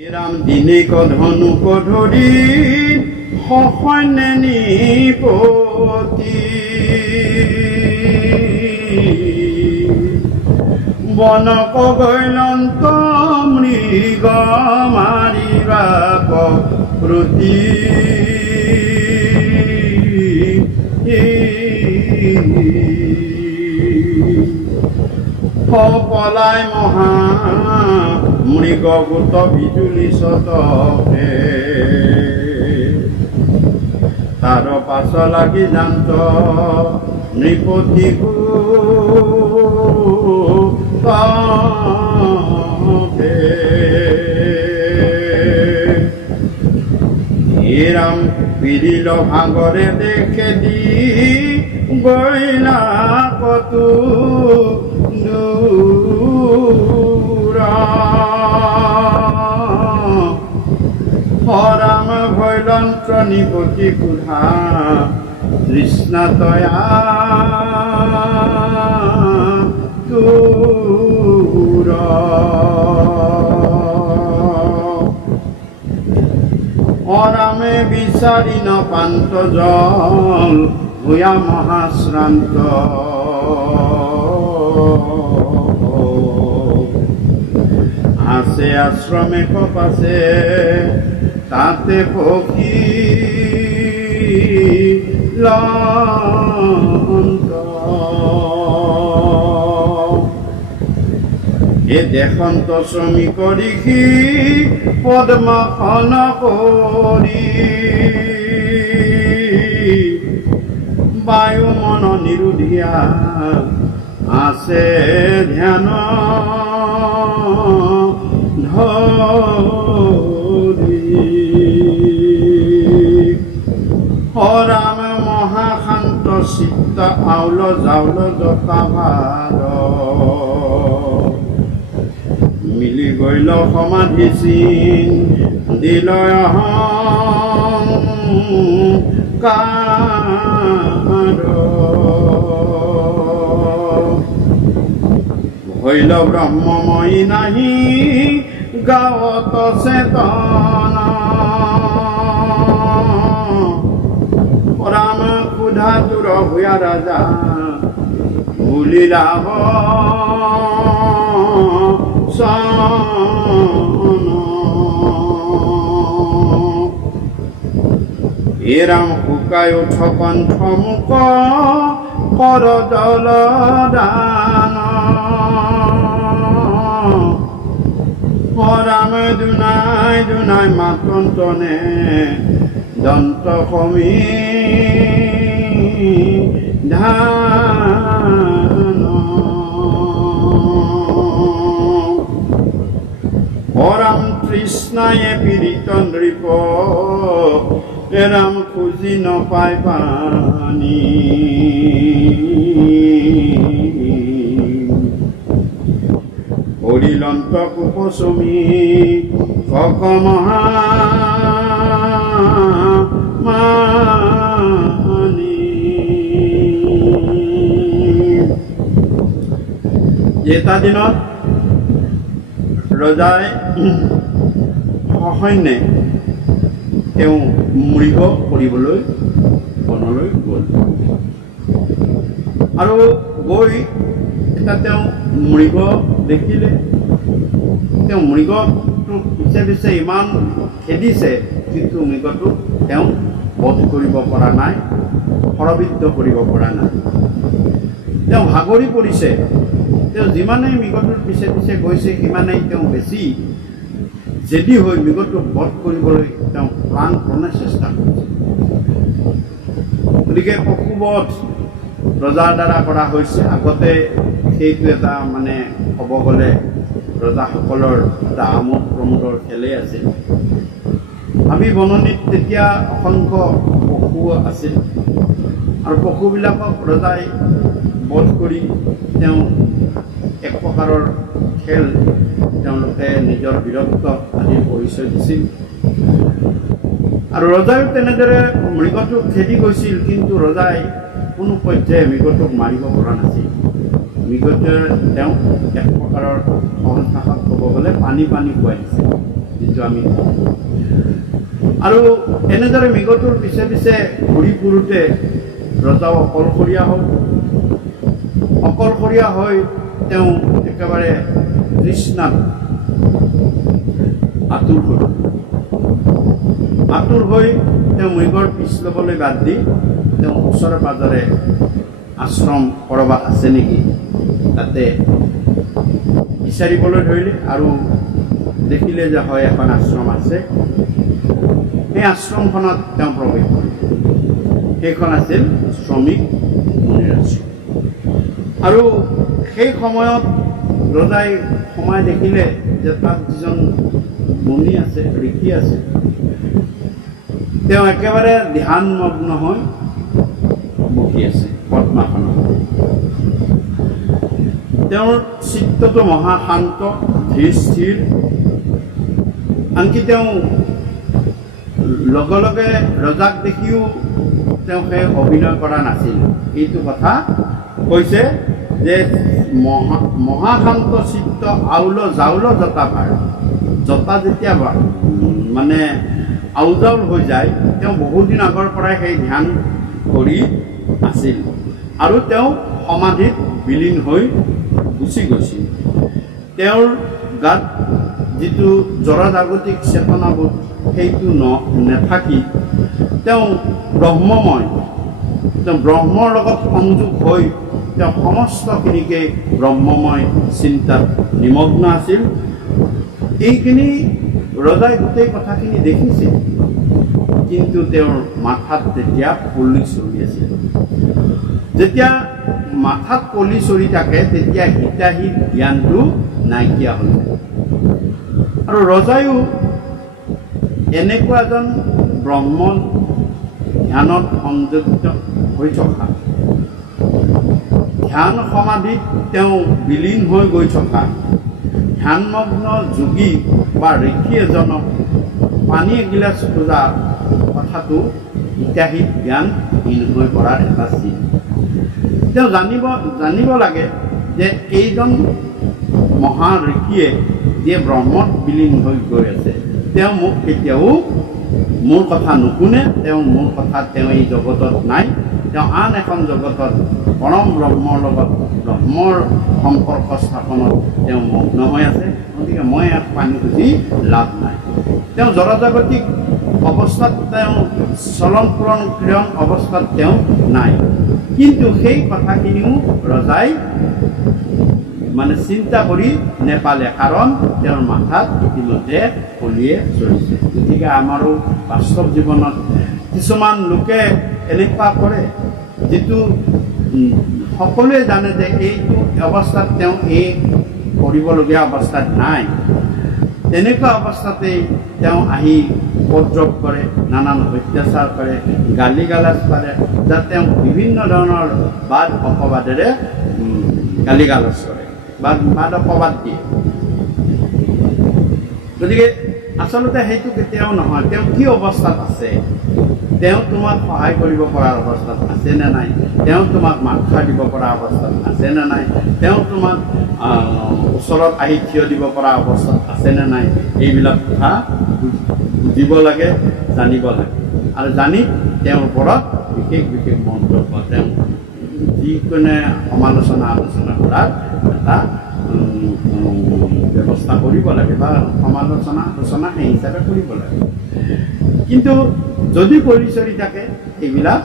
ৰাম দিনেক ধনুক ধৰি সসৈন্যে নিপতি বনক গৈলন্ত মৃগ মাৰিবা প্ৰতি পলাই মহা মৃগ গোট বিজুলি সতকে তাৰ পাছ লাগি যান্ত নৃপতি ৰাম পিৰিল ভাগরে দেখে দি গৈলা কতু রাম ভৈলন্ত নিপতি কুধা তৃষ্ণা তয়া তুর অরামে বিচারি ন পান্ত জল ভূয়া মহাশ্রান্ত আসে আশ্রমে কপাসে তাতে পক্ষী লন্ত এ দেখন্ত শ্রমিক ঋষি পদ্মখন কৰি বায়ু মন নিৰুধিয়া আছে ধ্যান ৰাম মহাশান্ত চিত্ত আউল জাউল জতা ভাৰ মিলি গৈল সমাধি চিন দিল হইল ব্ৰহ্মময়ী নাহি গাঁৱত চেতন রাম ক্ষুধা তুর ভূয়া রাজা ভুলিলা এরাম শুকায় উঠ কণ্ঠ মুখ কর জল দান রাম দুনাই দুনাই মাতন্তনে দন্ত কমি ধান রাম তৃষ্ণায়ে পীড়িত নৃপ রাম খুঁজি নপায় পানী হরিলন্ত কুপচমী কক মহা এটা দিনত ৰজাই সসৈন্যে তেওঁ মৃগ কৰিবলৈ বনলৈ গ'ল আৰু গৈ এটা তেওঁ মৃগ দেখিলে তেওঁ মৃগটো পিছে পিছে ইমান খেদিছে কিন্তু মৃগটো তেওঁ বধ কৰিব পৰা নাই শৰবিদ্ধ কৰিব পৰা নাই তেওঁ ভাগৰি পৰিছে তেওঁ যিমানেই মৃগটোৰ পিছে পিছে গৈছে সিমানেই তেওঁ বেছি জেদি হৈ মৃগটোক বধ কৰিবলৈ তেওঁ প্ৰাণপণে চেষ্টা কৰিছে গতিকে পশুবধ ৰজাৰ দ্বাৰা কৰা হৈছে আগতে সেইটো এটা মানে ক'ব গ'লে ৰজাসকলৰ এটা আমোদ প্ৰমোদৰ খেলেই আছিল আমি বননিত তেতিয়া অসংখ্য পশু আছিল আৰু পশুবিলাকক ৰজাই বধ কৰি তেওঁ এক প্ৰকাৰৰ খেল তেওঁলোকে নিজৰ বীৰত্ব আদিৰ পৰিচয় দিছিল আৰু ৰজায়ো তেনেদৰে মৃগটোক খেদি গৈছিল কিন্তু ৰজাই কোনো পৰ্যায়ে মৃগটোক মাৰিব পৰা নাছিল মৃগটোৱে তেওঁক এক প্ৰকাৰৰ সহজ ভাষাত ক'ব গ'লে পানী পানী খুৱাই দিছিল যিটো আমি কওঁ। আৰু এনেদৰে মৃগটোৰ পিছে পিছে ঘূৰি ফুৰোঁতে ৰজাও অকলশৰীয়া হৈ তেওঁ একেবাৰে তৃষ্ণাত আতুৰ হৈ তেওঁ মৃগৰ পিছ ল'বলৈ বাদ দি তেওঁ ওচৰে পাজৰে আশ্ৰম ক'ৰবাত আছে নেকি তাতে বিচাৰিবলৈ ধৰিলে আৰু দেখিলে যে হয় এখন আশ্ৰম আছে। সেই আশ্ৰমখনত তেওঁ প্ৰৱেশ কৰিলে। সেইখন আছিল শ্ৰমিক মুনিৰ আশ্ৰম। আৰু সেই সময়ত ৰজাই সোমাই দেখিলে যে তাত যিজন মুনি আছে, ঋষি আছে, তেওঁ একেবাৰে ধ্যানমগ্ন হৈ বহি আছে পদ্মাসনত। তেওঁৰ চিত্তটো মহাশান্ত, ধীৰ স্থিৰ। আনকি তেওঁ লগে লগে ৰজাক দেখিও তেওঁ সেই অভিনয় কৰা নাছিল। এইটো কথা কৈছে যে মহাশান্ত চিত্ত আউল জাউল জতা ভাৰ। জতা যেতিয়া মানে আউজাউল হৈ যায়, তেওঁ বহুদিন আগৰ পৰাই সেই ধ্যান কৰি আছিল আৰু তেওঁ সমাধিত বিলীন হৈ গুচি গৈছিল। তেওঁৰ গাত যিটো জড়জাগতিক চেতনাবোধ সেইটো নাথাকি তেওঁ ব্ৰহ্মময়, তেওঁ ব্ৰহ্মৰ লগত সংযোগ হৈ তেওঁ সমস্তখিনিকে ব্ৰহ্মময় চিন্তাত নিমগ্ন আছিল। এইখিনি ৰজাই গোটেই কথাখিনি দেখিছিল, কিন্তু তেওঁৰ মাথাত তেতিয়া পলি চলি আছিল। যেতিয়া মাথাত পলি চলি থাকে তেতিয়া হিতাহিত জ্ঞানটো নাইকিয়া হৈ যায়। আৰু ৰজায়ো এনেকুৱা এজন ব্ৰহ্ম ধ্যানত সংযুক্ত হৈ থকা, ধ্যান সমাধিত তেওঁ বিলীন হৈ গৈ থকা ধ্যানমগ্ন যোগী বা ঋষি এজনক পানী এগিলাচ খোজা কথাটো হিতাহিত জ্ঞানহীন হৈ পৰাৰ এটা চিন। তেওঁ জানিব লাগে যে এইজন মহা ঋষিয়ে যে ব্ৰহ্মত বিলীন হৈ গৈ আছে, তেওঁ মোক কেতিয়াও মোৰ কথা নুশুনে, মোৰ কথাত তেওঁ এই জগতত নাই, তেওঁ আন এখন জগতত পৰম ব্ৰহ্মৰ লগত ব্ৰহ্মৰ সম্পৰ্ক স্থাপনত তেওঁ মগ্ন হৈ আছে। গতিকে মই ইয়াত পানী খুজি লাভ নাই। তেওঁ জড়জাগতিক অৱস্থাত, তেওঁ চলন ফুৰণ ক্ৰিয়ন অৱস্থাত তেওঁ নাই। কিন্তু সেই কথাখিনিও ৰজাই মানে চিন্তা কৰি নেপালে, কাৰণ তেওঁৰ মাথাত ইতিমধ্যে পলিয়ে চলিছে। গতিকে আমাৰো বাস্তৱ জীৱনত কিছুমান লোকে এনেকুৱা কৰে যিটো সকলোৱে জানে যে এইটো অৱস্থাত তেওঁ এই কৰিবলগীয়া অৱস্থাত নাই। তেনেকুৱা অৱস্থাতেই তেওঁ আহি উপদ্ৰৱ কৰে, নানান অত্যাচাৰ কৰে, গালি গালাজ পাৰে, যাতে তেওঁ বিভিন্ন ধৰণৰ বাদ অপবাদেৰে গালি গালাজ কৰে বা বাদ অপবাদ দিয়ে। গতিকে আচলতে সেইটো কেতিয়াও নহয়। তেওঁ কি অৱস্থাত আছে, তেওঁ তোমাক সহায় কৰিব পৰা অৱস্থাত আছে নে নাই, তেওঁ তোমাক মাতষাৰ দিব পৰা অৱস্থাত আছে নে নাই, তেওঁ তোমাক ওচৰত আহি থিয় দিব পৰা অৱস্থাত আছে নে নাই, এইবিলাক কথা বুজিব লাগে, জানিব লাগে। আৰু জানি তেওঁৰ ওপৰত বিশেষ মন্তব্য, তেওঁ যিকোনো সমালোচনা আলোচনা কৰাৰ এটা ব্যৱস্থা কৰিব লাগে বা সমালোচনা আলোচনা সেই হিচাপে কৰিব লাগে। কিন্তু যদি কৰি চলি থাকে এইবিলাক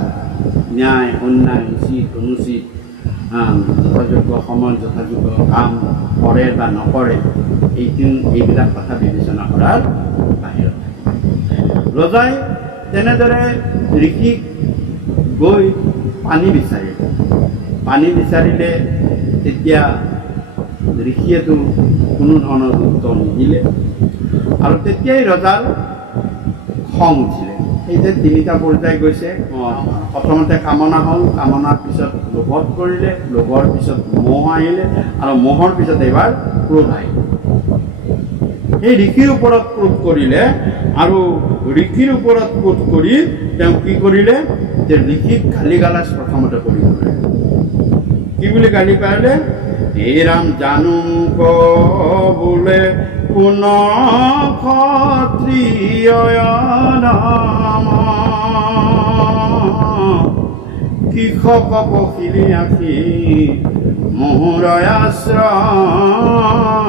ন্যায় অন্যায়, উচিত অনুচিত, যথাযোগ্য সময়ত যথাযোগ্য কাম কৰে বা নকৰে, এইবিলাক কথা বিবেচনা কৰাৰ বাহিৰত। ৰজাই তেনেদৰে ঋষিক গৈ পানী বিচাৰিলে। তেতিয়া ঋষিয়েতো কোনো ধৰণৰ উত্তৰ নিদিলে আৰু তেতিয়াই ৰজাৰ খং উঠিলে। এই যে তিনিটা পৰ্যায় গৈছে, প্ৰথমতে কামনা হ'ল, কামনাৰ পিছত লোভত কৰিলে, লোভৰ পিছত মোহ আহিলে আৰু মোহৰ পিছত এইবাৰ ক্ৰোধ আহিলে। সেই ঋষিৰ ওপৰত ক্ৰোধ কৰিলে আৰু ঋষিৰ ওপৰত ক্ৰোধ কৰি তেওঁ কি কৰিলে যে ঋষিক গালি গালাজ প্ৰথমতে কৰিবলৈ। কি বুলি গালি পাৰিলে? হে ৰাম জানো বোলে কোন ক্ষত্রিয় নাম কৃষক বকিলি আখি মোর আশ্রম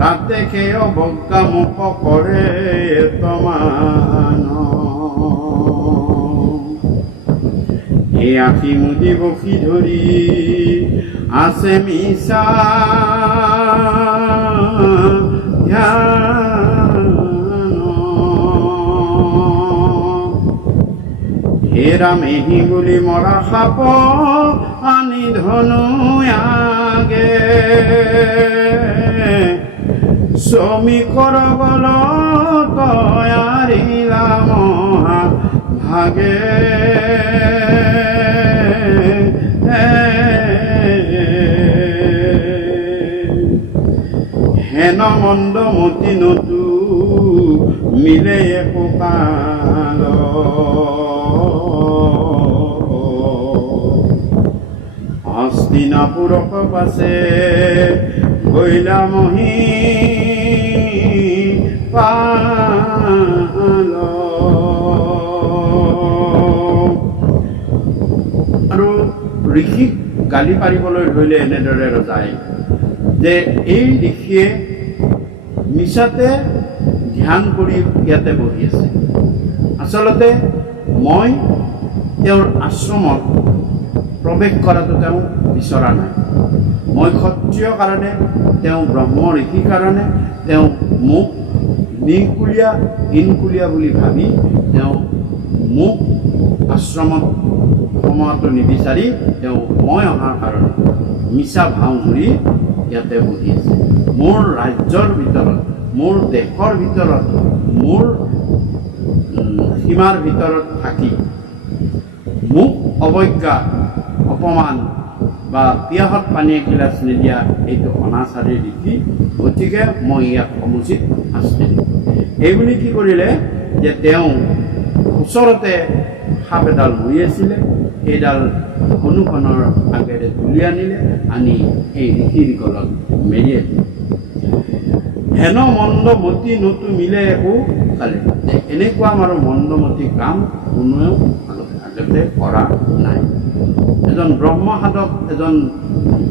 তাতে খে অবজ্ঞা মুখ করে তমান এ আখি মুদি বকি ধরি আছে মিশা হেরা মেহি বুলি মরা সাপ আনি ধনু আগে শ্রমিকর গল তয়ারিলা মহা ভাগে হেন মন্দমতি নতু মিলে একোকাল হস্তিনাপুরক পাছে গৈলা মহি পাল আৰু ঋষিক গালি পাৰিবলৈ ধৰিলে এনেদৰে ৰজাই যে এই ঋষিয়ে মিছাতে ধ্যান কৰি ইয়াতে বহি আছে। আচলতে মই তেওঁৰ আশ্ৰমত প্ৰৱেশ কৰাটো তেওঁ বিচৰা নাই। মই ক্ষত্ৰিয় কাৰণে, তেওঁ ব্ৰহ্ম ঋষি কাৰণে তেওঁ মোক নিকুলীয়া হীনকুলীয়া বুলি ভাবি তেওঁ মোক আশ্ৰমত সোমোৱাটো নিবিচাৰি তেওঁ মই অহাৰ কাৰণে মিছা ভাও ধৰি ইয়াতে বহি আছে। মোৰ ৰাজ্যৰ ভিতৰত, মোৰ দেশৰ ভিতৰত, মোৰ সীমাৰ ভিতৰত থাকি মোক অৱজ্ঞা, অপমান বা পিয়াহত পানী এগিলাচ নিদিয়া এইটো অনাচাৰী ৰীতি। গতিকে মই ইয়াক সমুচিত শাস্তি দিম। এইবুলি কি কৰিলে যে তেওঁ ওচৰতে সাপ এডাল মৰি আছিলে, সেইডাল ধনুখনৰ আগেৰে তুলি আনিলে, আনি এই ঋষিৰ গলত মেৰিয়াই দিলে। হেন মন্দমতি নতু মিলে একো কালে। এনেকুৱা আৰু মন্দমতি কাম কোনেও আগতে কৰা নাই। এজন ব্ৰহ্মসাধক, এজন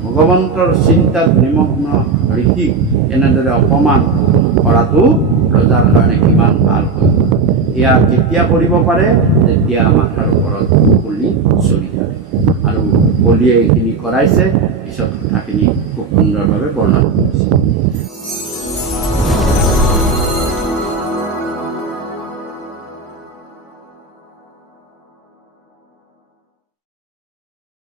ভগৱন্তৰ চিন্তাত নিমগ্ন ঋষিক এনেদৰে অপমান কৰাটো ৰজাৰ কাৰণে কিমান ভাল হয়। এয়া কেতিয়া কৰিব পাৰে? যেতিয়া মাথাৰ ওপৰত কলি চলি থাকে। আৰু কলিয়ে এইখিনি কৰাইছে, পিছত কথাখিনি খুব সুন্দৰভাৱে বৰ্ণনা কৰিছে।